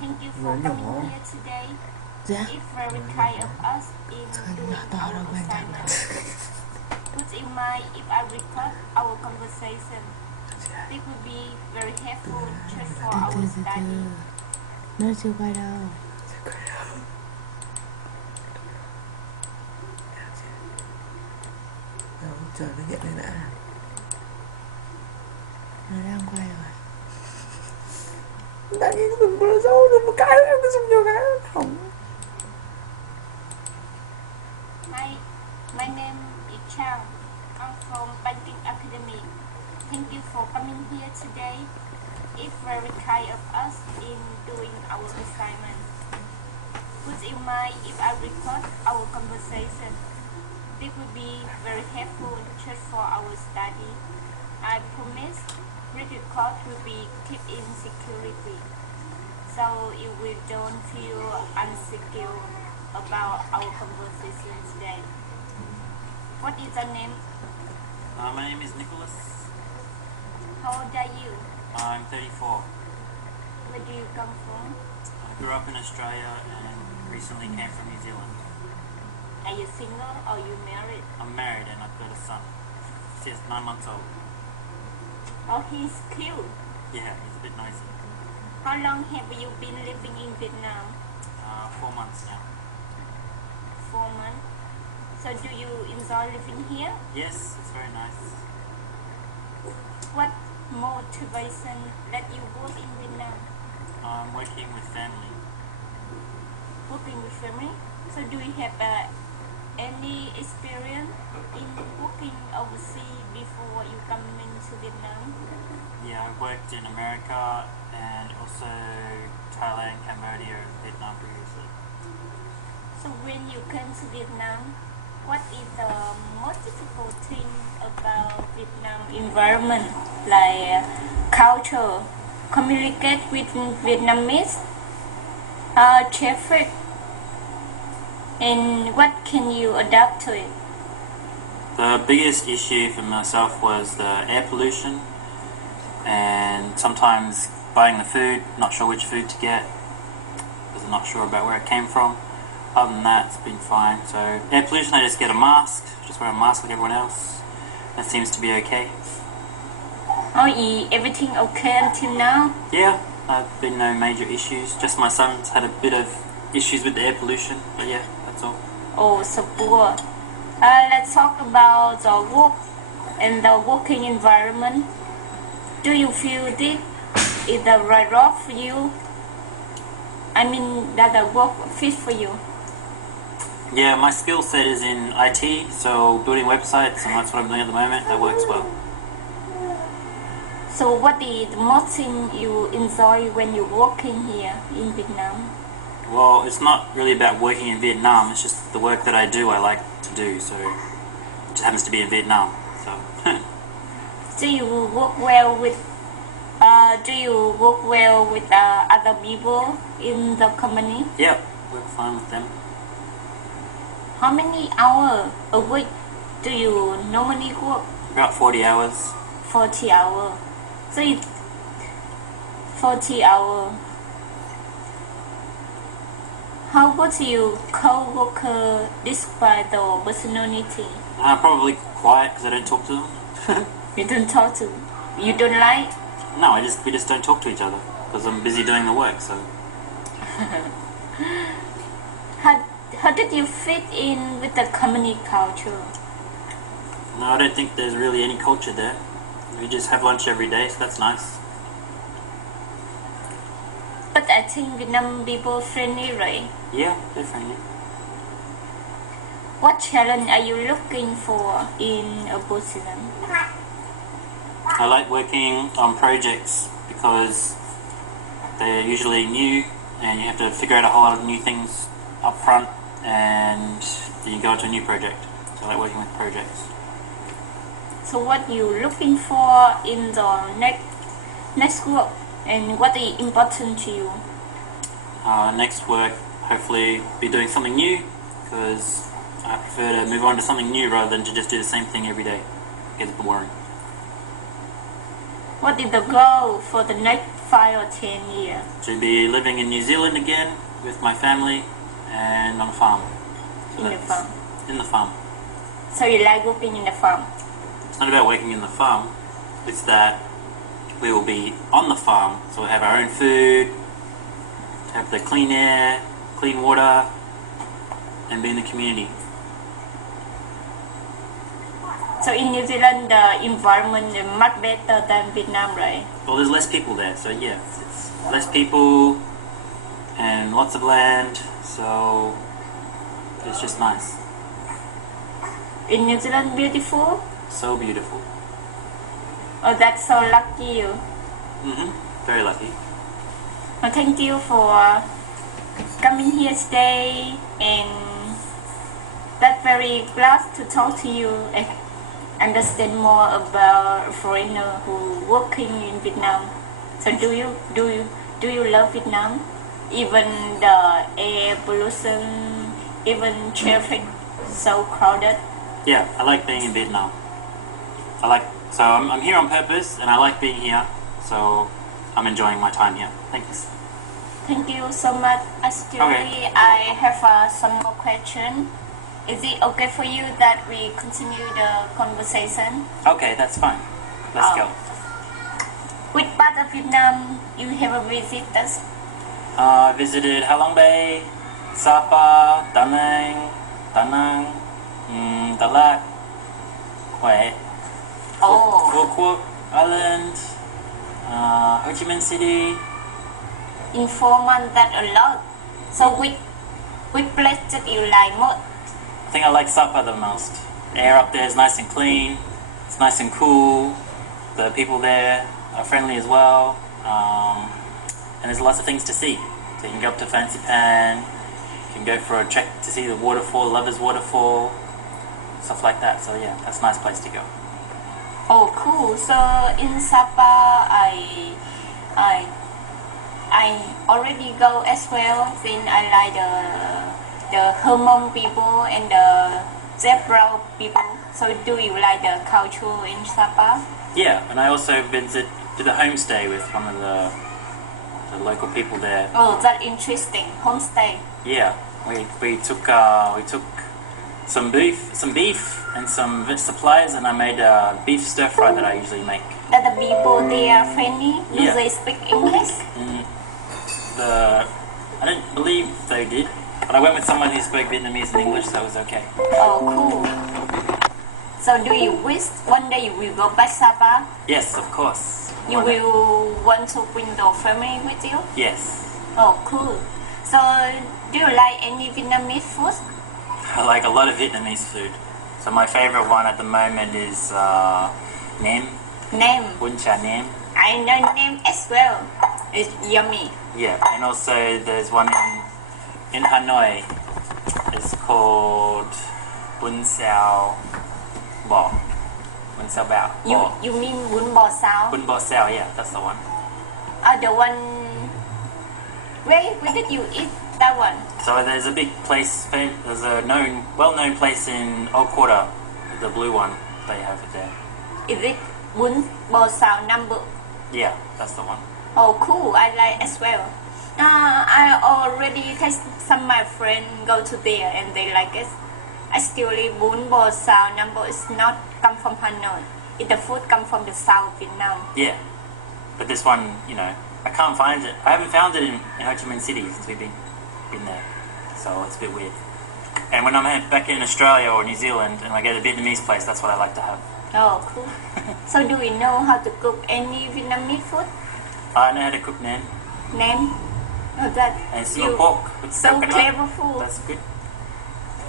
Thank you for coming here today. It's very kind of us in doing our assignment. Would you mind if I record our conversation? It would be very helpful just for our study. Nó chưa quay đâu. Chờ nó hiện lên đã. Nó đang quay rồi. Đã nghĩ mình vừa dâu rồi một cái em cứ dùng nhiều cái hỏng. My name is Chang. I'm from Banking Academy. Thank you for coming here today. It's very kind of us in doing our assignment. Would you mind if I record our conversation? This will be very helpful just for our study. I promise this record will be kept in security, so you will don't feel insecure about our conversation today. What is your name? My name is Nicholas. How old are you? I'm 34. Where do you come from? I grew up in Australia and recently came from New Zealand. Are you single or you married? I'm married and I've got a son. He's 9 months old. Oh, he's cute. Yeah, he's a bit noisy. How long have you been living in Vietnam? 4 months now. 4 months. So do you enjoy living here? Yes, it's very nice. What motivation let you work in Vietnam? I'm working with family. Working with family? So do you have any experience in working overseas before you come into Vietnam? Yeah, I've worked in America and also Thailand, Cambodia and Vietnam previously. So when you came to Vietnam, what is the most difficult thing about Vietnam environment, like culture, communicate with Vietnamese, traffic, and what can you adapt to it? The biggest issue for myself was the air pollution and sometimes buying the food, not sure which food to get because I'm not sure about where it came from. Other than that, it's been fine. So air pollution, I just get a mask, just wear a mask like everyone else. That seems to be okay. Oh, everything okay until now? Yeah, I've been no major issues. Just my son's had a bit of issues with the air pollution, but yeah, that's all. Oh, so poor. Let's talk about the work and the working environment. Do you feel this is the right road for you? I mean, that the work fit for you? Yeah, my skill set is in IT, so building websites, and that's what I'm doing at the moment. That works well. So what is the most thing you enjoy when you're working here in Vietnam? Well, it's not really about working in Vietnam, it's just the work that I do I like to do, so it just happens to be in Vietnam, so. Do you work well with other people in the company? Yeah, work fine with them. How many hours a week do you normally work? About 40 hours. 40 hours. So it's 40 hours. How would your co-worker describe the personality? Probably quiet because I don't talk to them. You don't talk to? You don't like? No, we just don't talk to each other because I'm busy doing the work. So. How did you fit in with the company culture? No, I don't think there's really any culture there. We just have lunch every day, so that's nice. But I think Vietnam people friendly, right? Yeah, they're friendly. What challenge are you looking for in a position? I like working on projects because they're usually new and you have to figure out a whole lot of new things up front and then you go into a new project. So I like working with projects. So what you looking for in the next work and what is important to you? Next work, hopefully be doing something new because I prefer to move on to something new rather than to just do the same thing every day. It gets boring. What is the goal for the next 5 or 10 years? To be living in New Zealand again with my family and on a farm. So In the that's- farm. In the farm. So you like working in the farm? It's not about working in the farm. It's that we will be on the farm, so we'll have our own food, have the clean air, clean water, and be in the community. So in New Zealand, the environment is much better than Vietnam, right? Well, there's less people there, so yeah, it's less people and lots of land, so it's just nice. In New Zealand, beautiful? So beautiful. Oh, that's so lucky you. Very lucky. Well, thank you for coming here today, and that's very glad to talk to you and understand more about a foreigner who working in Vietnam. So do you love Vietnam? Even the air pollution, even traffic so crowded. Yeah, I like being in Vietnam. So I'm here on purpose, and I like being here, so I'm enjoying my time here. Thanks. Thank you so much. Actually, I have some more question. Is it okay for you that we continue the conversation? Okay, that's fine. Let's go. Which part of Vietnam you have visited? I visited Halong Bay, Sapa, Da Nang, Đà Lạt, Huế, Oh, Phú Quốc Island, Ho Chi Minh City. in 4 months that a lot. So which place that you like most? I think I like Sapa the most. The air up there is nice and clean. It's nice and cool. The people there are friendly as well. And there's lots of things to see. So you can go up to Fancy Pan. You can go for a trek to see the waterfall, Lovers Waterfall, stuff like that. So yeah, that's a nice place to go. Oh, cool. So in Sapa, I already go as well. Then I like the Hmong people and the zebra people. So do you like the culture in Sapa? Yeah, and I also did a homestay with one of the local people there. Oh, that's interesting. Homestay. Yeah, we took some beef and some supplies, and I made a beef stir fry that I usually make. That the people they are friendly. Do Yeah. they speak English? I don't believe they did, but I went with someone who spoke Vietnamese and English, so it was okay. Oh, cool. So do you wish one day you will go back Sapa? Yes, of course. You will want to bring your family with you? Yes, Oh, cool. So do you like any Vietnamese food? I like a lot of Vietnamese food. So my favorite one at the moment is nem, Name. bún chả nem. I know name as well. It's yummy. Yeah, and also there's one in Hanoi. It's called bún xào bò. Bún xào bao. You mean bún bò sao? Bún bò xào, yeah, that's the one. The one. Where did you eat that one? So there's a big place, there's a well-known place in Old Quarter, the blue one they have it there. Is it bún bò sao number? Yeah, that's the one. Oh, cool. I like as well. I already tasted some of my friends go to there and they like it. Actually, bún bò sao number is not come from Hanoi. The food come from the south Vietnam. Yeah, but this one, I can't find it. I haven't found it in Ho Chi Minh City since we've been there, so it's a bit weird. And when I'm back in Australia or New Zealand and I get a Vietnamese place, that's what I like to have. Oh, cool. So do we know how to cook any Vietnamese food? I know how to cook naan Name? Oh, that and smoked pork with so coconut. clever food. That's good.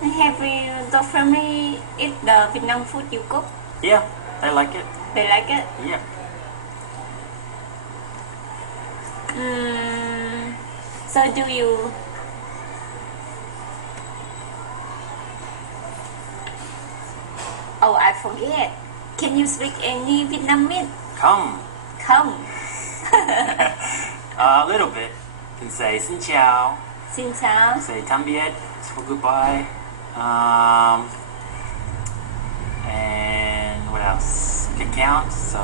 Have your family eat the Vietnam food you cook? Yeah, they like it. They like it? Yeah. So do you... Oh, I forget. Can you speak any Vietnamese? Come. Come. A little bit. You can say xin chào. Xin chào. Say tạm biệt for goodbye. And what else? Can count. So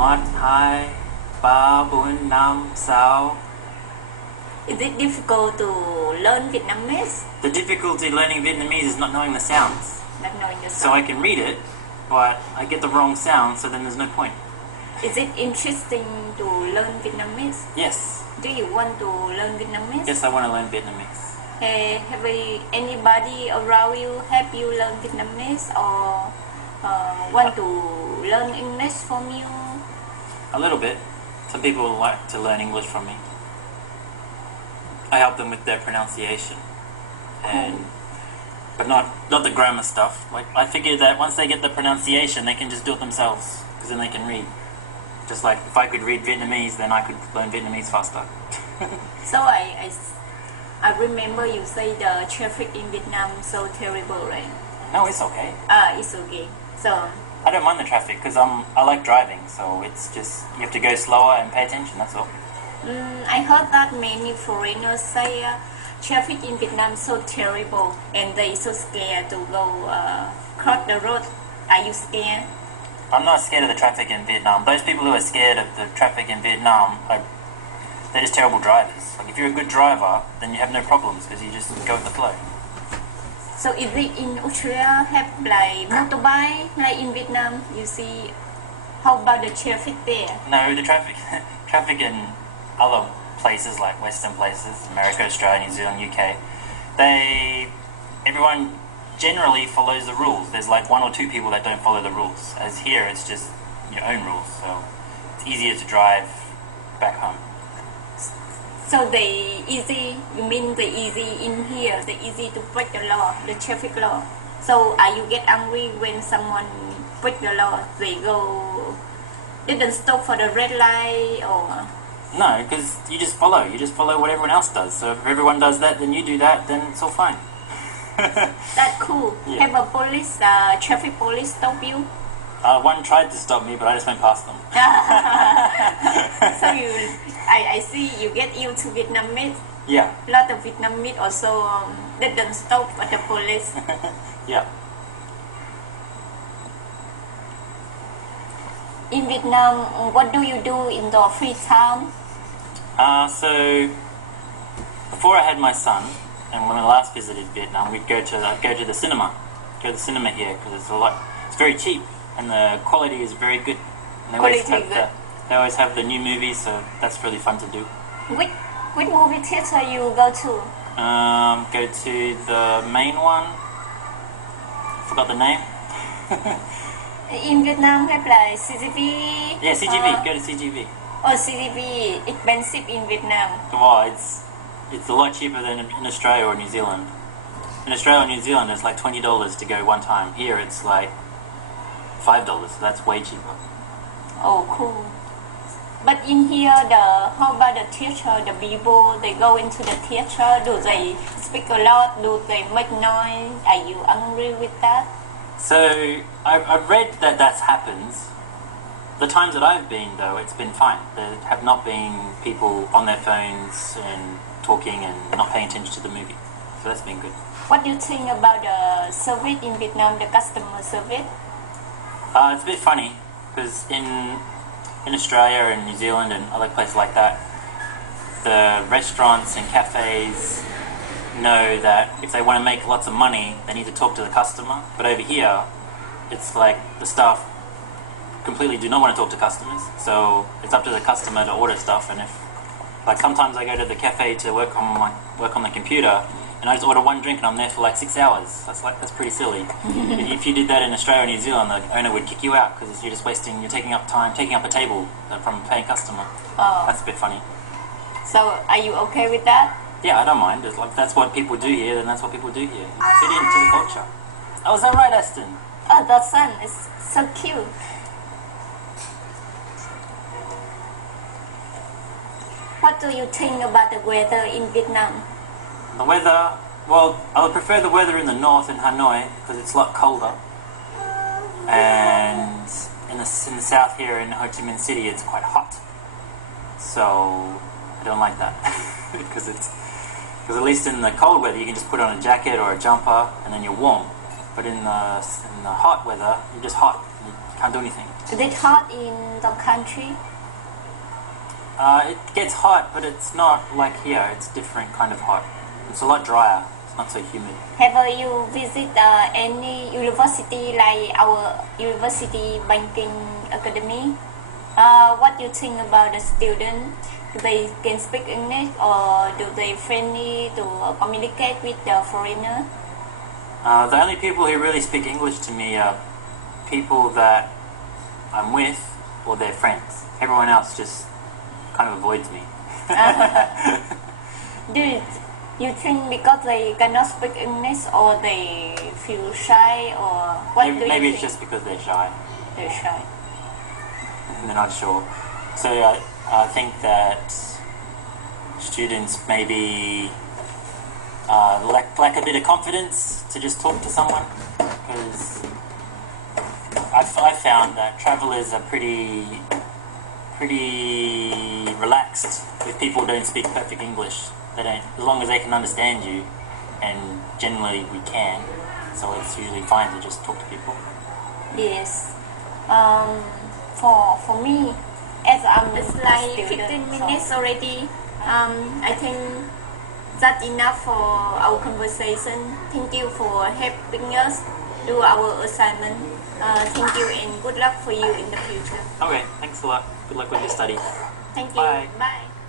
Một, hai, ba, bốn, năm, sáu. Is it difficult to learn Vietnamese? The difficulty learning Vietnamese is not knowing the sounds. Not knowing the So I can read it, but I get the wrong sound, so then there's no point. Is it interesting to learn Vietnamese? Yes. Do you want to learn Vietnamese? Yes, I want to learn Vietnamese. Have anybody around you help you learn Vietnamese or want to learn English from you? A little bit. Some people like to learn English from me. I help them with their pronunciation, but not the grammar stuff. Like I figured that once they get the pronunciation, they can just do it themselves, because then they can read. Just like if I could read Vietnamese, then I could learn Vietnamese faster. So I remember you say the traffic in Vietnam so terrible, right? No, it's okay. It's okay. So I don't mind the traffic because I like driving, so it's just you have to go slower and pay attention. That's all. I heard that many foreigners say traffic in Vietnam so terrible and they so scared to go cross the road. Are you scared? I'm not scared of the traffic in Vietnam. Those people who are scared of the traffic in Vietnam, they're just terrible drivers. Like if you're a good driver, then you have no problems because you just go with the flow. So is it in Australia have like motorbike like in Vietnam? You see, how about the traffic there? No, the traffic in other places like Western places, America, Australia, New Zealand, UK, everyone generally follows the rules. There's like one or two people that don't follow the rules. As here, it's just your own rules, so it's easier to drive back home. So you mean the easy in here, the easy to break the law, the traffic law. So are you get angry when someone break the law? They didn't stop for the red light or? No, because you just follow what everyone else does. So if everyone does that, then you do that, then it's all fine. That's cool. Yeah. Have a traffic police stop you? One tried to stop me, but I just went past them. So I see you get used to Vietnamese. Yeah. A lot of Vietnamese also didn't stop at the police. Yeah. In Vietnam, what do you do in the free time? So before I had my son, and when I last visited Vietnam, I'd go to the cinema. Go to the cinema here because it's very cheap and the quality is very good. And they always have the new movies, so that's really fun to do. Which movie theater you go to? Go to the main one. Forgot the name. In Vietnam have like CGV? Yeah, CGV. Go to CGV. Oh, CGV. Expensive in Vietnam. Well, it's a lot cheaper than in Australia or New Zealand. In Australia or New Zealand, it's like $20 to go one time. Here, it's like $5. So that's way cheaper. Oh, cool. But in here, how about the theater? The people, they go into the theater. Do they speak a lot? Do they make noise? Are you angry with that? So I've read that happens. The times that I've been, though, it's been fine. There have not been people on their phones and talking and not paying attention to the movie. So that's been good. What do you think about the service in Vietnam, the customer service? It's a bit funny because in Australia and New Zealand and other places like that, the restaurants and cafes know that if they want to make lots of money, they need to talk to the customer. But over here, it's like the staff completely do not want to talk to customers. So it's up to the customer to order stuff. And if, like, sometimes I go to the cafe to work on the computer, and I just order one drink and I'm there for like 6 hours. That's pretty silly. If you did that in Australia or New Zealand, the owner would kick you out because you're just you're taking up time, taking up a table from a paying customer. Oh. That's a bit funny. So are you okay with that? Yeah, I don't mind. It's like that's what people do here, then that's what people do here. You fit into the culture. Oh, is that right, Aston? Oh, the sun is so cute. What do you think about the weather in Vietnam? The weather, well, I would prefer the weather in the north in Hanoi because it's a lot colder. And in the south here in Ho Chi Minh City, it's quite hot. So I don't like that because at least in the cold weather you can just put on a jacket or a jumper and then you're warm. But in the hot weather, you're just hot. You can't do anything. Is it hot in the country? It gets hot, but it's not like here. It's different kind of hot. It's a lot drier. It's not so humid. Have you visit any university like our university banking academy? What you think about the student? Do they can speak English or do they friendly to communicate with the foreigner? The only people who really speak English to me are people that I'm with or their friends. Everyone else just kind of avoids me. Do you think because they cannot speak English or they feel shy or what do you Maybe it's think? just because they're shy. They're shy. And they're not sure. So I think that students maybe lack a bit of confidence to just talk to someone, because I've found that travellers are pretty relaxed if people don't speak perfect English. They don't, as long as they can understand you, and generally we can, so it's usually fine to just talk to people. Yes. For me, as I'm It's a like student, 15 so- minutes already. I think that's enough for our conversation. Thank you for helping us do our assignment. Thank you and good luck for you in the future. Okay, thanks a lot. Good luck with your study. Thank you. Bye. Bye.